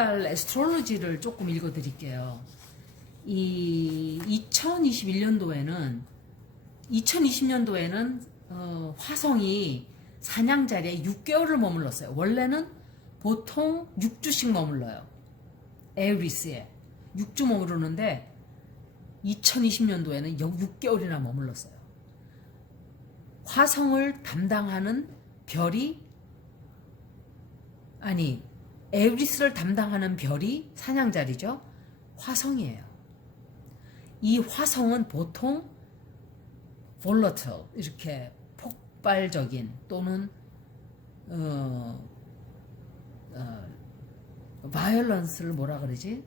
달 애스트롤로지를 조금 읽어드릴게요. 이 2020년도에는 화성이 사냥 자리에 6개월을 머물렀어요. 원래는 보통 6주씩 머물러요. 에리스에 6주 머무르는데 2020년도에는 6개월이나 머물렀어요. 화성을 담당하는 별이 에리스를 담당하는 별이 사냥자리죠. 화성이에요. 이 화성은 보통 volatile, 이렇게 폭발적인 또는 violence를 뭐라 그러지?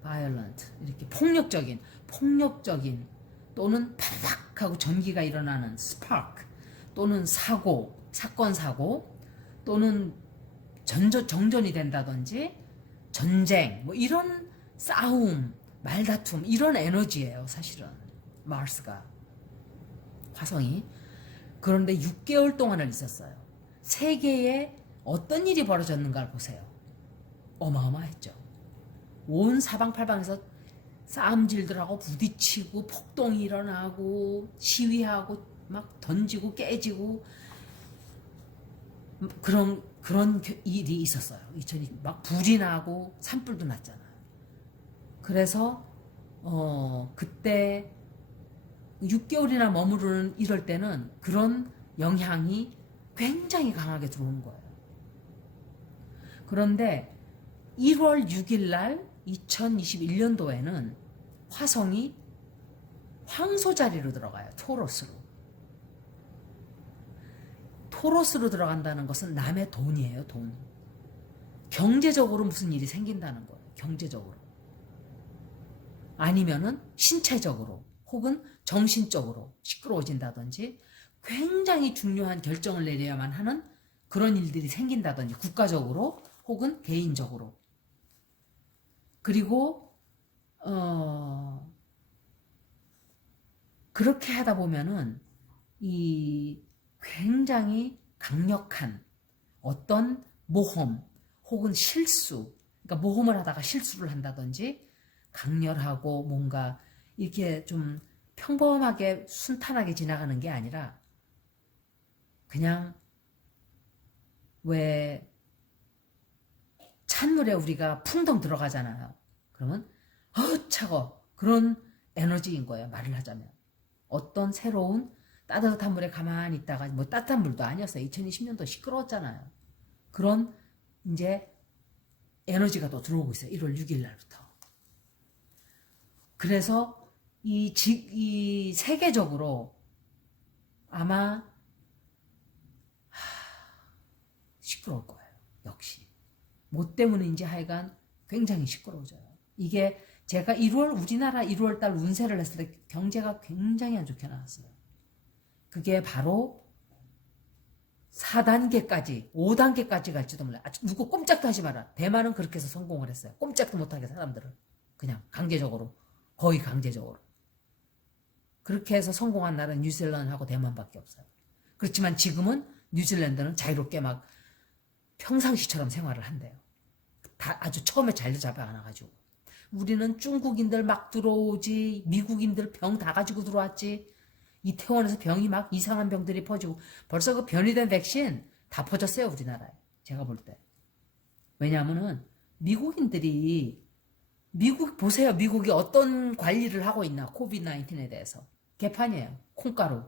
violent, 이렇게 폭력적인 또는 팍팍 하고 전기가 일어나는 spark, 또는 사건 사고, 또는 정전이 된다든지 전쟁, 뭐 이런 싸움, 말다툼, 이런 에너지예요. 사실은 마스가, 화성이. 그런데 6개월 동안을 있었어요. 세계에 어떤 일이 벌어졌는가를 보세요. 어마어마했죠. 온 사방팔방에서 싸움질들하고 부딪히고 폭동이 일어나고 시위하고 막 던지고 깨지고 그런 일이 있었어요. 2020 막 불이 나고 산불도 났잖아요. 그래서 그때 6개월이나 머무르는 이럴 때는 그런 영향이 굉장히 강하게 들어오는 거예요. 그런데 1월 6일 날 2021년도에는 화성이 황소 자리로 들어가요. 토로스로 들어간다는 것은 남의 돈이에요. 돈. 경제적으로 무슨 일이 생긴다는 거예요. 경제적으로. 아니면은 신체적으로 혹은 정신적으로 시끄러워진다든지 굉장히 중요한 결정을 내려야만 하는 그런 일들이 생긴다든지, 국가적으로 혹은 개인적으로. 그리고 그렇게 하다 보면은 이 굉장히 강력한 어떤 모험 혹은 실수, 그러니까 모험을 하다가 실수를 한다든지, 강렬하고 뭔가 이렇게 좀 평범하게 순탄하게 지나가는 게 아니라 그냥 왜 찬물에 우리가 풍덩 들어가잖아요. 그러면 차고 그런 에너지인 거예요. 말을 하자면 어떤 새로운 따뜻한 물에 가만히 있다가, 뭐 따뜻한 물도 아니었어요. 2020년도 시끄러웠잖아요. 그런 이제 에너지가 또 들어오고 있어요. 1월 6일 날부터. 그래서 이 세계적으로 아마 시끄러울 거예요. 역시. 뭐 때문인지 하여간 굉장히 시끄러워져요. 이게 제가 우리나라 1월 달 운세를 했을 때 경제가 굉장히 안 좋게 나왔어요. 그게 바로 4단계까지, 5단계까지 갈지도 몰라요. 누구 꼼짝도 하지 마라. 대만은 그렇게 해서 성공을 했어요. 꼼짝도 못하게 사람들을. 그냥 강제적으로. 거의 강제적으로. 그렇게 해서 성공한 나라는 뉴질랜드하고 대만밖에 없어요. 그렇지만 지금은 뉴질랜드는 자유롭게 막 평상시처럼 생활을 한대요. 다 아주 처음에 잘 잡아 안아가지고. 우리는 중국인들 막 들어오지, 미국인들 병 다 가지고 들어왔지, 이태원에서 병이 막 이상한 병들이 퍼지고, 벌써 그 변이된 백신 다 퍼졌어요. 우리나라에. 제가 볼 때. 왜냐하면은 미국인들이, 보세요. 미국이 어떤 관리를 하고 있나, 코비드-19에 대해서. 개판이에요. 콩가루.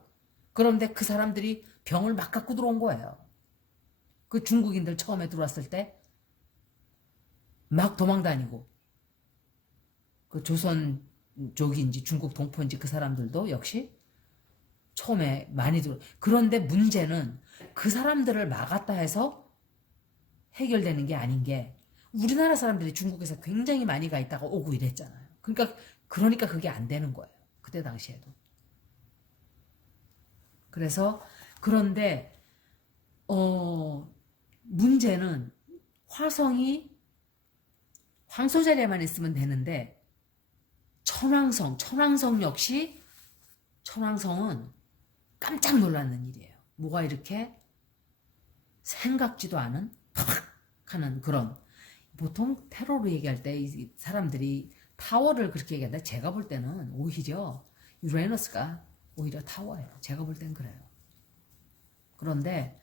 그런데 그 사람들이 병을 막 갖고 들어온 거예요. 그 중국인들 처음에 들어왔을 때 막 도망다니고, 그 조선족인지 중국 동포인지 그 사람들도 역시 처음에 많이 그런데 문제는 그 사람들을 막았다 해서 해결되는 게 아닌 게, 우리나라 사람들이 중국에서 굉장히 많이 가 있다가 오고 이랬잖아요. 그러니까 그게 안 되는 거예요. 그때 당시에도. 그래서 그런데 문제는 화성이 황소 자리에만 있으면 되는데, 천왕성 역시, 천왕성은 깜짝 놀라는 일이에요. 뭐가 이렇게 생각지도 않은 팍 하는 그런, 보통 테러로 얘기할 때 이 사람들이 타워를 그렇게 얘기하는데 제가 볼 때는 오히려 유레너스가 오히려 타워예요. 제가 볼 땐 그래요. 그런데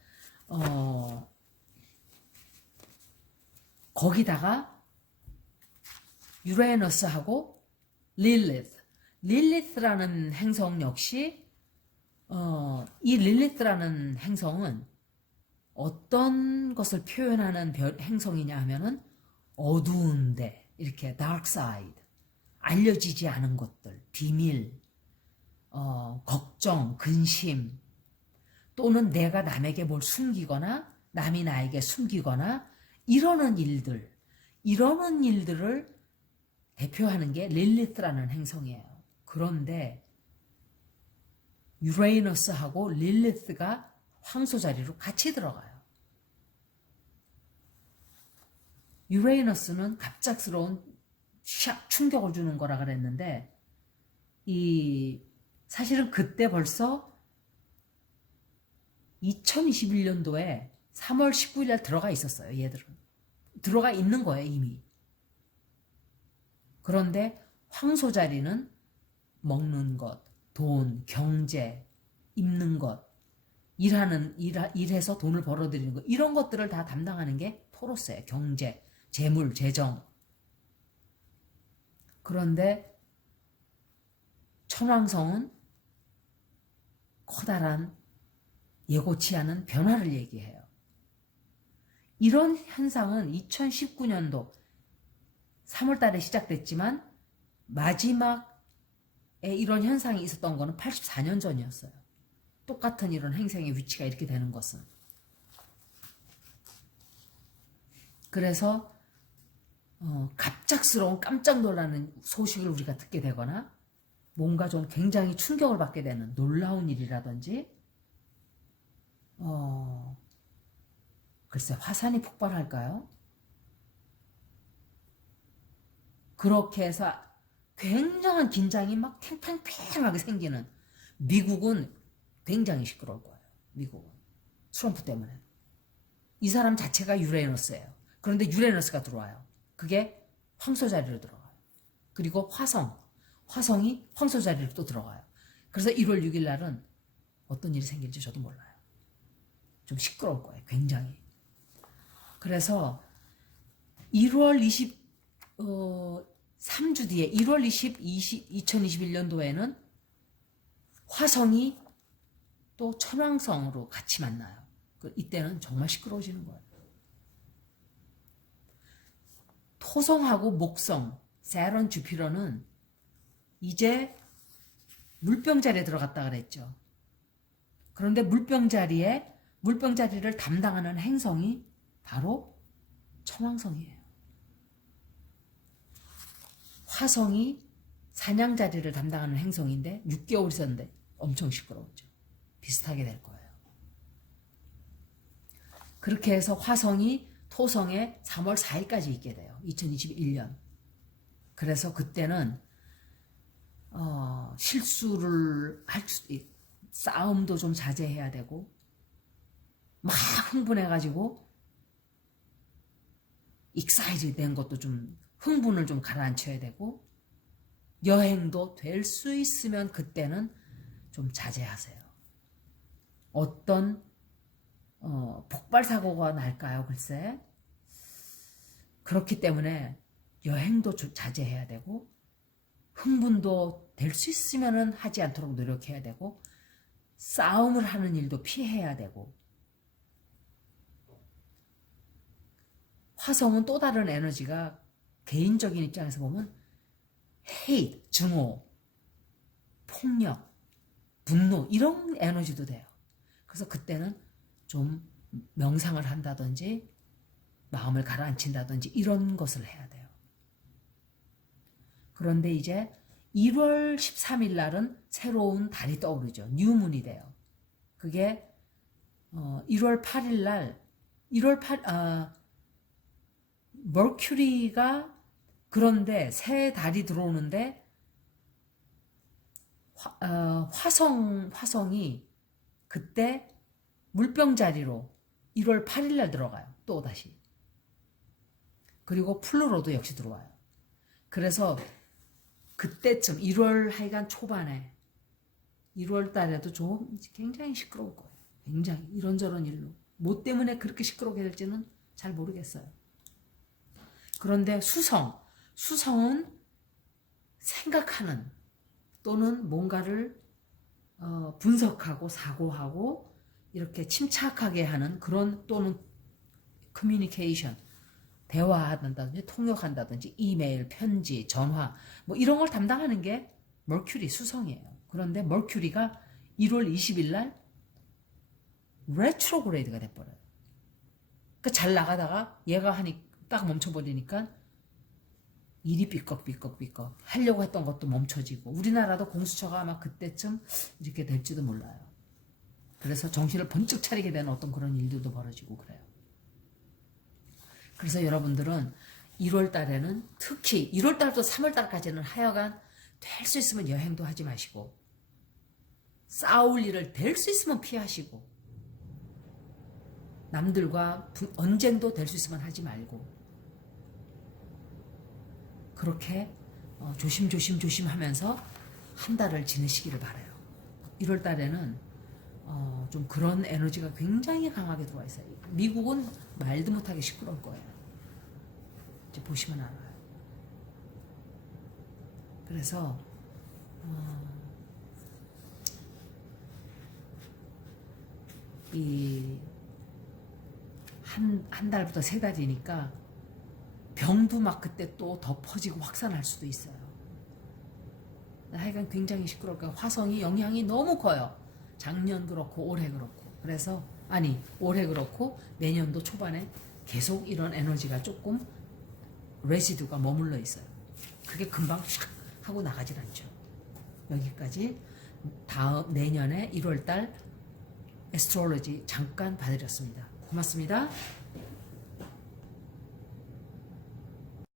거기다가 유레너스하고 릴리스라는 행성 역시 이 릴리스라는 행성은 어떤 것을 표현하는 행성이냐 하면은 어두운데 이렇게 dark side, 알려지지 않은 것들, 비밀, 걱정, 근심, 또는 내가 남에게 뭘 숨기거나 남이 나에게 숨기거나 이러는 일들을 대표하는 게 릴리스라는 행성이에요. 그런데 유레이너스하고 릴리스가 황소 자리로 같이 들어가요. 유레이너스는 갑작스러운 샥 충격을 주는 거라 그랬는데 사실은 그때 벌써 2021년도에 3월 19일 날 들어가 있었어요. 얘들은. 들어가 있는 거예요, 이미. 그런데 황소 자리는 먹는 것, 돈, 경제, 입는 것, 일해서 돈을 벌어들이는 것, 이런 것들을 다 담당하는 게 토로스예요. 경제, 재물, 재정. 그런데 천왕성은 커다란 예고치 않은 변화를 얘기해요. 이런 현상은 2019년도 3월 달에 시작됐지만 마지막에 이런 현상이 있었던 거는 84년 전이었어요. 똑같은 이런 행성의 위치가 이렇게 되는 것은. 그래서 갑작스러운 깜짝 놀라는 소식을 우리가 듣게 되거나 뭔가 좀 굉장히 충격을 받게 되는 놀라운 일이라든지 글쎄 화산이 폭발할까요? 그렇게 해서 굉장한 긴장이 막 팽팽팽하게 생기는 미국은 굉장히 시끄러울 거예요. 미국은. 트럼프 때문에. 이 사람 자체가 유레너스예요. 그런데 유레너스가 들어와요. 그게 황소 자리로 들어가요. 그리고 화성이 황소 자리로 또 들어가요. 그래서 1월 6일 날은 어떤 일이 생길지 저도 몰라요. 좀 시끄러울 거예요. 굉장히. 그래서 1월 3주 뒤에 1월 2021년도에는 화성이 또 천왕성으로 같이 만나요. 이때는 정말 시끄러워지는 거예요. 토성하고 목성, 세런, 주피터는 이제 물병 자리에 들어갔다 그랬죠. 그런데 물병 자리를 담당하는 행성이 바로 천왕성이에요. 화성이 사냥 자리를 담당하는 행성인데 6개월 있었는데 엄청 시끄러웠죠. 비슷하게 될 거예요. 그렇게 해서 화성이 토성에 3월 4일까지 있게 돼요. 2021년. 그래서 그때는 실수를 싸움도 좀 자제해야 되고 막 흥분해가지고 익사이즈 된 것도 좀 흥분을 좀 가라앉혀야 되고 여행도 될 수 있으면 그때는 좀 자제하세요. 어떤 폭발 사고가 날까요? 글쎄. 그렇기 때문에 여행도 자제해야 되고 흥분도 될 수 있으면 하지 않도록 노력해야 되고 싸움을 하는 일도 피해야 되고 화성은 또 다른 에너지가 개인적인 입장에서 보면 hate, 증오, 폭력, 분노 이런 에너지도 돼요. 그래서 그때는 좀 명상을 한다든지 마음을 가라앉힌다든지 이런 것을 해야 돼요. 그런데 이제 1월 13일 날은 새로운 달이 떠오르죠. 뉴문이 돼요. 그게 1월 8일 날 머큐리가 그런데 새 달이 들어오는데 화성이 그때 물병 자리로 1월 8일 날 들어가요. 또 다시. 그리고 플루토도 역시 들어와요. 그래서 그때쯤 1월 하여간 초반에 1월 달에도 좀 굉장히 시끄러울 거예요. 굉장히 이런저런 일로. 뭐 때문에 그렇게 시끄럽게 될지는 잘 모르겠어요. 그런데 수성은 생각하는 또는 뭔가를 분석하고 사고하고 이렇게 침착하게 하는 그런 또는 커뮤니케이션, 대화한다든지 통역한다든지 이메일, 편지, 전화 뭐 이런 걸 담당하는 게 머큐리 수성이에요. 그런데 머큐리가 1월 20일 날 레트로그레이드가 돼버려요. 그러니까 잘 나가다가 얘가 딱 멈춰버리니까 일이 삐걱 하려고 했던 것도 멈춰지고 우리나라도 공수처가 아마 그때쯤 이렇게 될지도 몰라요. 그래서 정신을 번쩍 차리게 되는 어떤 그런 일들도 벌어지고 그래요. 그래서 여러분들은 1월 달에는 특히 1월 달부터 3월 달까지는 하여간 될 수 있으면 여행도 하지 마시고 싸울 일을 될 수 있으면 피하시고 남들과 언쟁도 될 수 있으면 하지 말고 그렇게 조심 하면서 한 달을 지내시기를 바라요. 1월 달에는 좀 그런 에너지가 굉장히 강하게 들어와 있어요. 미국은 말도 못하게 시끄러울 거예요. 이제 보시면 알아요. 그래서 한 달부터 3달이니까 병도 막 그때 또 더 퍼지고 확산할 수도 있어요. 하여간 굉장히 시끄러울까요? 화성이 영향이 너무 커요. 작년 그렇고 올해 그렇고. 그래서 올해 그렇고 내년도 초반에 계속 이런 에너지가 조금 레지두가 머물러 있어요. 그게 금방 샥 하고 나가질 않죠. 여기까지 내년에 1월달 에스트롤로지 잠깐 봐드렸습니다. 고맙습니다.